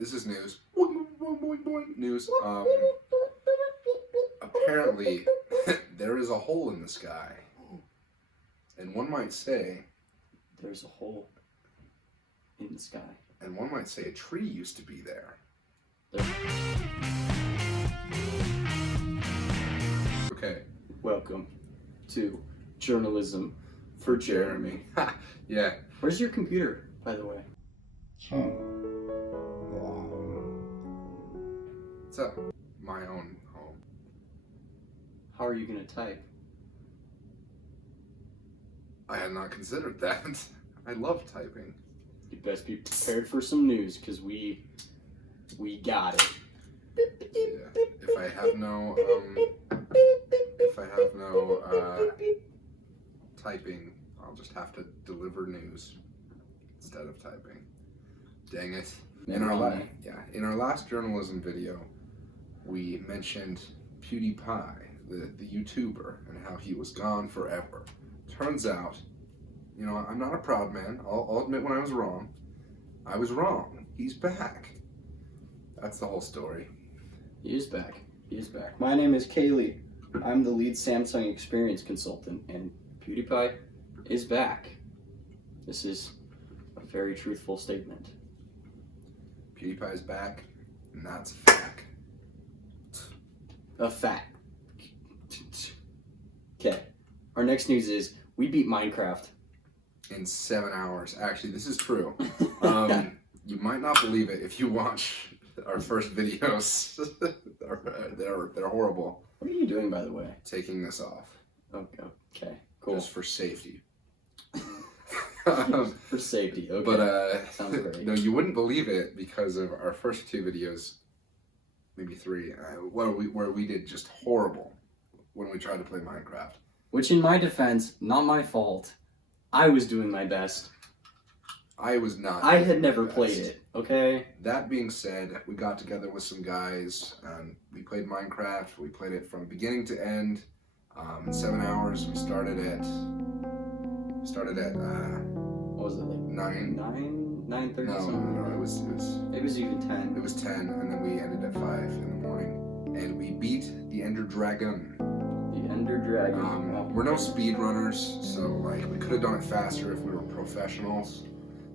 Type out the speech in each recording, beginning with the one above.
This is news. News. Apparently, there is a hole in the sky. And one might say... There's a hole in the sky. And one might say a tree used to be there. Okay. Welcome to Journalism for Jeremy. Yeah. Where's your computer, by the way? It's at my own home. How are you gonna type? I had not considered that. I love typing. You best be prepared for some news, because we got it. Yeah. If I have no typing, I'll just have to deliver news instead of typing. Dang it. In our last journalism video, we mentioned PewDiePie, the YouTuber, and how he was gone forever. Turns out, you know, I'm not a proud man. I'll admit when I was wrong. I was wrong. He's back. That's the whole story. He is back. He is back. My name is Kaylee. I'm the lead Samsung experience consultant, and PewDiePie is back. This is a very truthful statement. PewDiePie is back, and that's a fact. A fact. Okay. Our next news is we beat Minecraft. In 7 hours. Actually, this is true. You might not believe it if you watch our first videos. They're horrible. What are you doing, by the way? Taking this off. Okay. Cool. Just for safety. For safety. Okay. But sounds great. No, you wouldn't believe it because of our first two videos, maybe three, where we did just horrible when we tried to play Minecraft. Which, in my defense, not my fault. I was doing my best. I was not. I had never played it, okay? That being said, we got together with some guys and we played Minecraft. We played it from beginning to end in 7 hours. We started at what was it, like 9:30 something? No, it was even 10. It was 10, and then we ended at 5 in the morning, and we beat the Ender Dragon. The Ender Dragon. We're no speedrunners, so like we could have done it faster if we were professionals.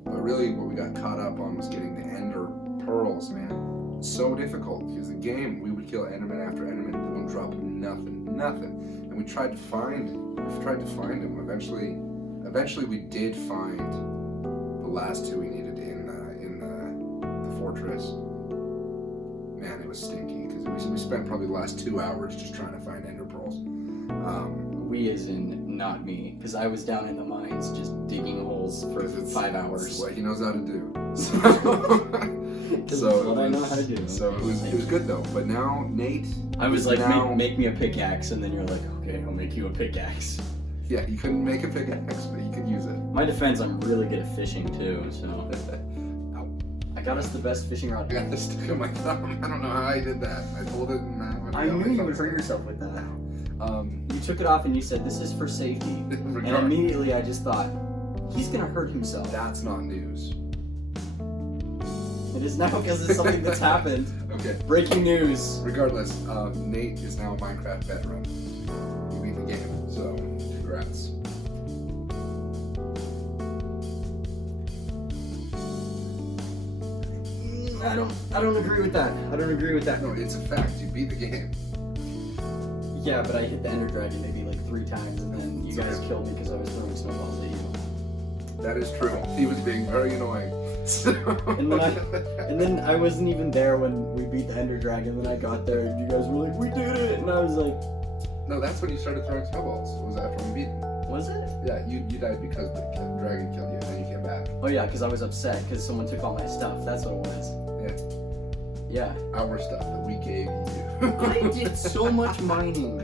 But really, what we got caught up on was getting the Ender Pearls, man. It's so difficult because the game, we would kill Enderman after Enderman, they wouldn't drop nothing. And we tried to find them. Eventually, we did find the last two we needed in the fortress. Man, it was stinky because we spent probably the last 2 hours just trying to find Ender Pearls. We as in not me, because I was down in the mines just digging holes for 5 hours. It's what he knows how to do. So what I know how to do. So it was good though. But now Nate, I was like, make me a pickaxe, and then you're like, okay, I'll make you a pickaxe. Yeah, you couldn't make a pickaxe, but you could use it. My defense, I'm really good at fishing too, so I got us the best fishing rod. I got this stuck in my thumb. I don't know how I did that. I pulled it and I knew you would hurt yourself with that. You took it off and you said, this is for safety. And immediately I just thought, he's gonna hurt himself. That's not news. It is now because it's something that's happened. Okay. Breaking news. Regardless, Nate is now a Minecraft veteran. He beat the game, so congrats. I don't agree with that. No, it's a fact. You beat the game. Yeah, but I hit the Ender Dragon maybe like 3 times, and then you guys killed me because I was throwing snowballs at you. That is true. He was being very annoying. and then I wasn't even there when we beat the Ender Dragon. Then I got there, and you guys were like, "We did it!" And I was like, "No, that's when you started throwing snowballs. It was after we beat him." Was it? Yeah, you died because the dragon killed you, and then you came back. Oh yeah, because I was upset because someone took all my stuff. That's what it was. Yeah. Our stuff that we gave you. I did so much mining.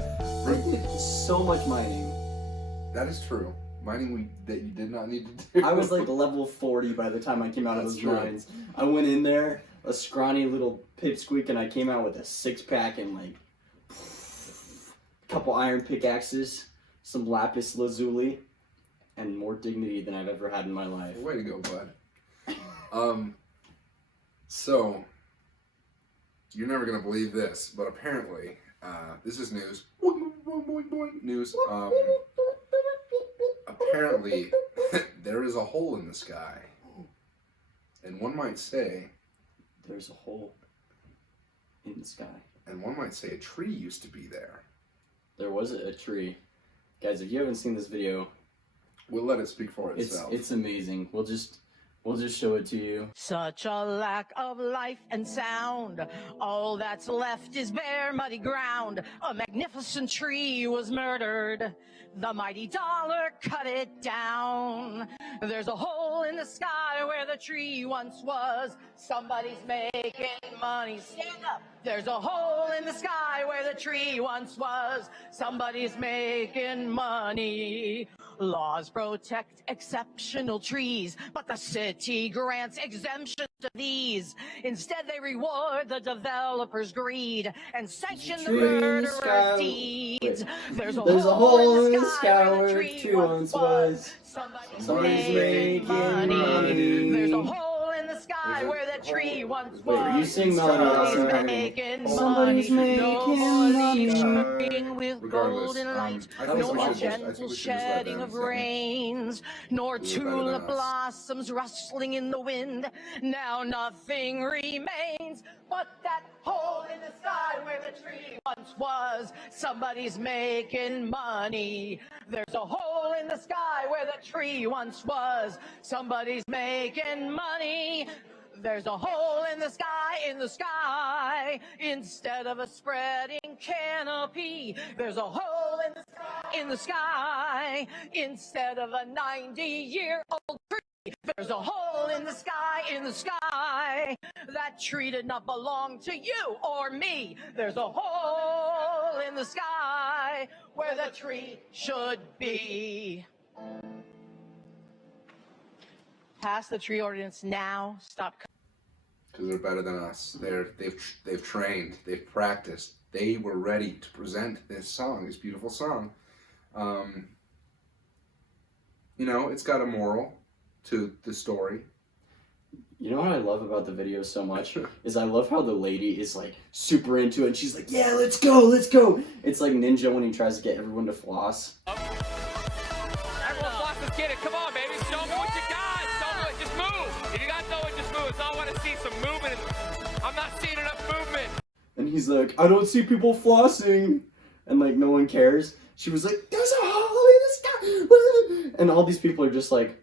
That is true. Mining that you did not need to do. I was like level 40 by the time I came out of those mines. I went in there, a scrawny little pipsqueak, and I came out with a 6-pack and like a couple iron pickaxes, some lapis lazuli, and more dignity than I've ever had in my life. Way to go, bud. So You're never gonna believe this, but apparently, this is news. News. Apparently, there is a hole in the sky, and one might say, there's a hole in the sky. And one might say a tree used to be there. There was a tree. Guys, if you haven't seen this video, we'll let it speak for itself. It's amazing. We'll just show it to you. Such a lack of life and sound. All that's left is bare, muddy ground. A magnificent tree was murdered. The mighty dollar cut it down. There's a hole in the sky where the tree once was. Somebody's making money. Stand up. There's a hole in the sky where the tree once was. Somebody's making money. Laws protect exceptional trees, but the city grants exemption to these. Instead, they reward the developer's greed and sanction the murderer's deeds. There's a hole in the sky where the tree once was. Somebody's making money. There's a hole in the sky where the tree once was. Wait, are you singing Melody? Somebody's making Somebody's money. making No money. shimmering with Regardless, golden light. I think No we should just- I gentle think we should just let shedding them of sing. rains, nor You're better than tulip us. blossoms rustling in the wind. Now nothing remains but that hole in the sky where the tree once was. Somebody's making money. There's a hole in the sky where the tree once was. Somebody's making money. There's a hole in the sky, instead of a spreading canopy. There's a hole in the sky, instead of a 90-year-old tree. There's a hole in the sky, that tree did not belong to you or me. There's a hole in the sky where the tree should be. Pass the tree ordinance now. Stop. Because they're better than us. They've trained. They've practiced. They were ready to present this song, this beautiful song. You know, it's got a moral to the story. You know what I love about the video so much is I love how the lady is like super into it and she's like, yeah, let's go. It's like Ninja when he tries to get everyone to floss. Everyone floss, let's get it. Come on, baby. Show me what you got. Show me what. Just move. If you got to know it, just move. So I want to see some movement. I'm not seeing enough movement. And he's like, I don't see people flossing. And like, no one cares. She was like, there's a hole in the sky. And all these people are just like.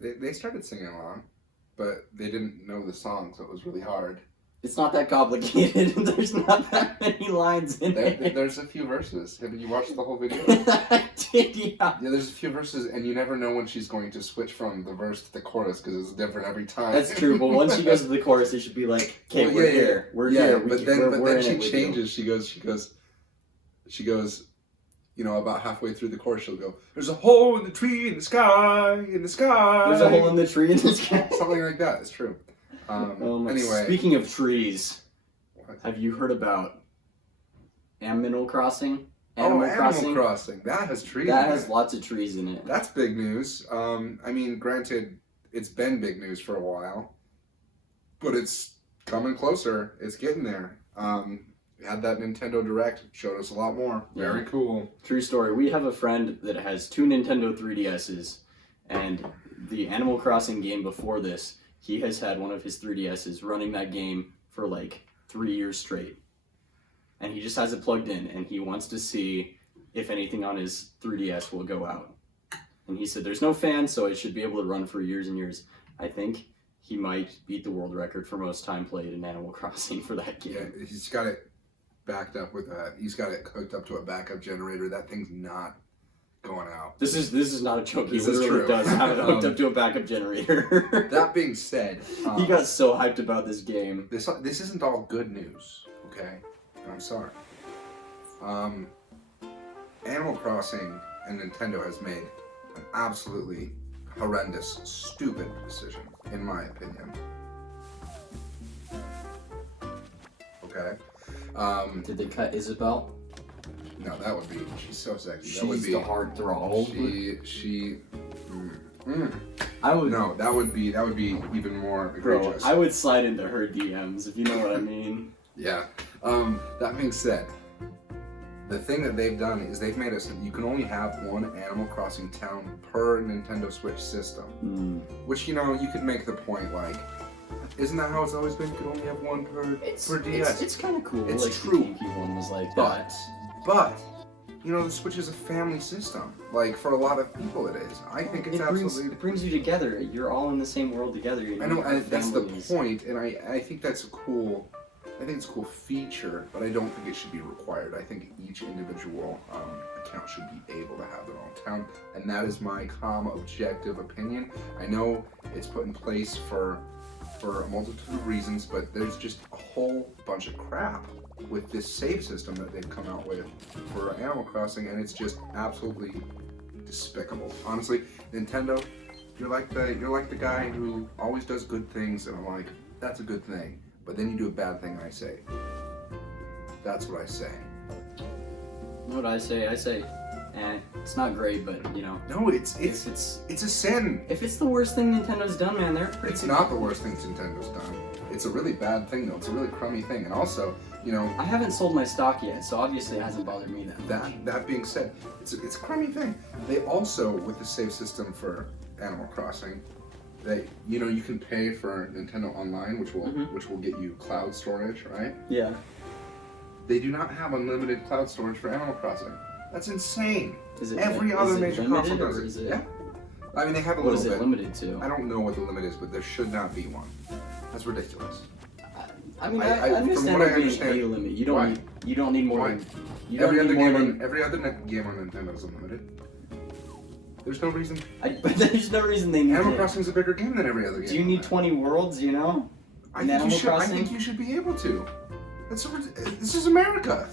They started singing along, but they didn't know the song, so it was really hard. It's not that complicated. There's not that many lines in it. There's a few verses. Have you watched the whole video? I did, yeah. Yeah, there's a few verses, and you never know when she's going to switch from the verse to the chorus because it's different every time. That's true, but once she goes to the chorus, it should be like, okay, Well, we're yeah, here. We're yeah, here. But then she changes. She goes. You know, about halfway through the chorus, she'll go, "There's a hole in the tree, in the sky, in the sky." There's a hole in the tree in the sky. Something like that. It's true. Anyway, speaking of trees, what? have you heard about Animal Crossing? Animal Crossing. That has trees. That in has it. lots of trees in it. That's big news. I mean, granted, it's been big news for a while, but it's coming closer. It's getting there. We had that Nintendo Direct, showed us a lot more. Very cool. True story. We have a friend that has 2 Nintendo 3DSs, and the Animal Crossing game before this, he has had one of his 3DSs running that game for like 3 years straight. And he just has it plugged in, and he wants to see if anything on his 3DS will go out. And he said there's no fan, so it should be able to run for years and years. I think he might beat the world record for most time played in Animal Crossing for that game. Yeah, he's got it backed up with he's got it hooked up to a backup generator. That thing's not going out. This is not a joke. He This is literally true. does have it hooked up to a backup generator. That being said, He got so hyped about this game. this isn't all good news, okay? I'm sorry. Animal Crossing and Nintendo has made an absolutely horrendous, stupid decision, in my opinion. Okay? Did they cut Isabel? No, that would be. She's so sexy. That would She's be the heartthrob. I would. No, that would be even more Bro, egregious. I would slide into her DMs if you know what I mean. Yeah. That being said, the thing that they've done is they've made it so you can only have one Animal Crossing town per Nintendo Switch system. Which, you know, you could make the point like, isn't that how it's always been? You can only have one per DS. It's kind of cool. It's like true. The GameCube one was like that. But, you know, the Switch is a family system. Like, for a lot of people it is. I think it's It brings you together. You're all in the same world together. You know, I know, you have and that's the families. point, and I think that's a cool. I think it's a cool feature, but I don't think it should be required. I think each individual account should be able to have their own account, and that is my calm, objective opinion. I know it's put in place for a multitude of reasons, but there's just a whole bunch of crap with this save system that they've come out with for Animal Crossing, and it's just absolutely despicable. Honestly, Nintendo, you're like the guy who always does good things, and I'm like, that's a good thing. But then you do a bad thing, and I say, that's what I say. What I say, it's not great, but you know. No, it's If a sin. if it's the worst thing Nintendo's done, man, they're pretty. It's not the worst thing Nintendo's done. It's a really bad thing, though. It's a really crummy thing, and also, you know, I haven't sold my stock yet, so obviously it hasn't bothered me that much. that being said, it's a crummy thing. They also, with the save system for Animal Crossing, you can pay for Nintendo Online, which will get you cloud storage, right? Yeah. They do not have unlimited cloud storage for Animal Crossing. That's insane. Is it Every other major console does Is it. it? Yeah. I mean, they have a What little is bit. it limited to? I don't know what the limit is, but there should not be one. That's ridiculous. I mean, I- I from understand what I there being understand- a limit. You Why? don't need more Why? than you don't need more than. Every other game on Nintendo is unlimited. There's no reason. But there's no reason they need. Animal it. Crossing is a bigger game than every other game. Do you on need that. 20 worlds? You know. I in think you Animal should. I Crossing? think you should be able to. This is America.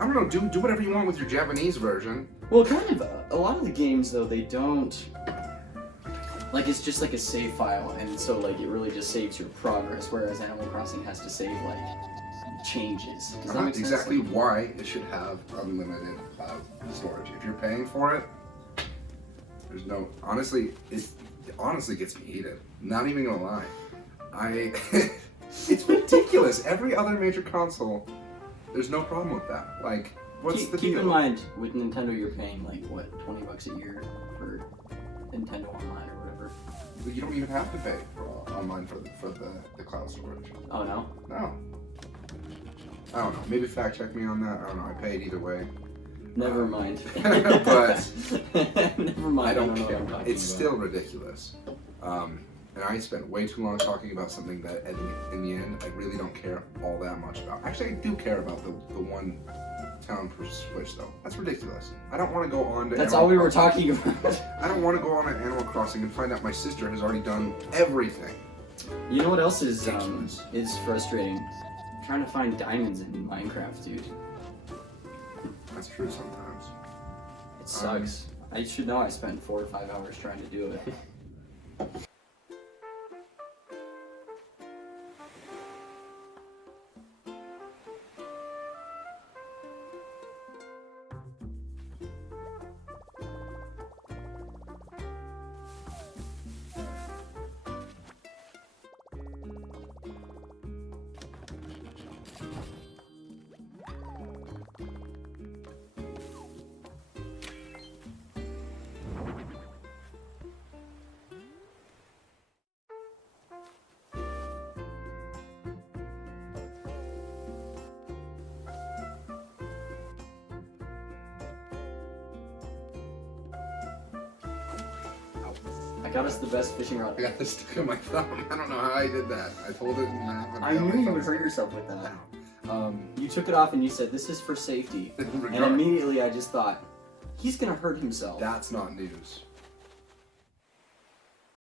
I don't know. Do whatever you want with your Japanese version. Well, kind of. A lot of the games though, they don't. Like it's just like a save file, and so like it really just saves your progress. Whereas Animal Crossing has to save like changes. Does that make That's sense? exactly why it should have unlimited cloud storage. If you're paying for it, there's no. Honestly, it honestly gets me heated. Not even gonna lie. It's ridiculous. Every other major console, there's no problem with that. Like, what's the Keep deal? in mind, with Nintendo, you're paying like what, $20 a year for Nintendo Online or whatever. You don't even have to pay for online for the cloud storage. Oh no. No. I don't know. Maybe fact check me on that. I don't know. I paid either way. Never mind. But Never mind. I don't know what care. I'm talking It's about. still ridiculous. And I spent way too long talking about something that in the end I really don't care all that much about. Actually, I do care about the one town per Switch though. That's ridiculous. I don't want to go on to That's Animal all we were Crossing. talking about. I don't want to go on to Animal Crossing and find out my sister has already done everything. You know what else is Ridiculous. frustrating? Trying to find diamonds in Minecraft, dude. That's true sometimes. It sucks. I should know I spent 4 or 5 hours trying to do it. I got us the best fishing rod. I got this stuck in my thumb. I don't know how I did that. I told it and I knew you would hurt yourself with that. You took it off and you said, "This is for safety." And immediately I just thought, he's gonna hurt himself. That's not news.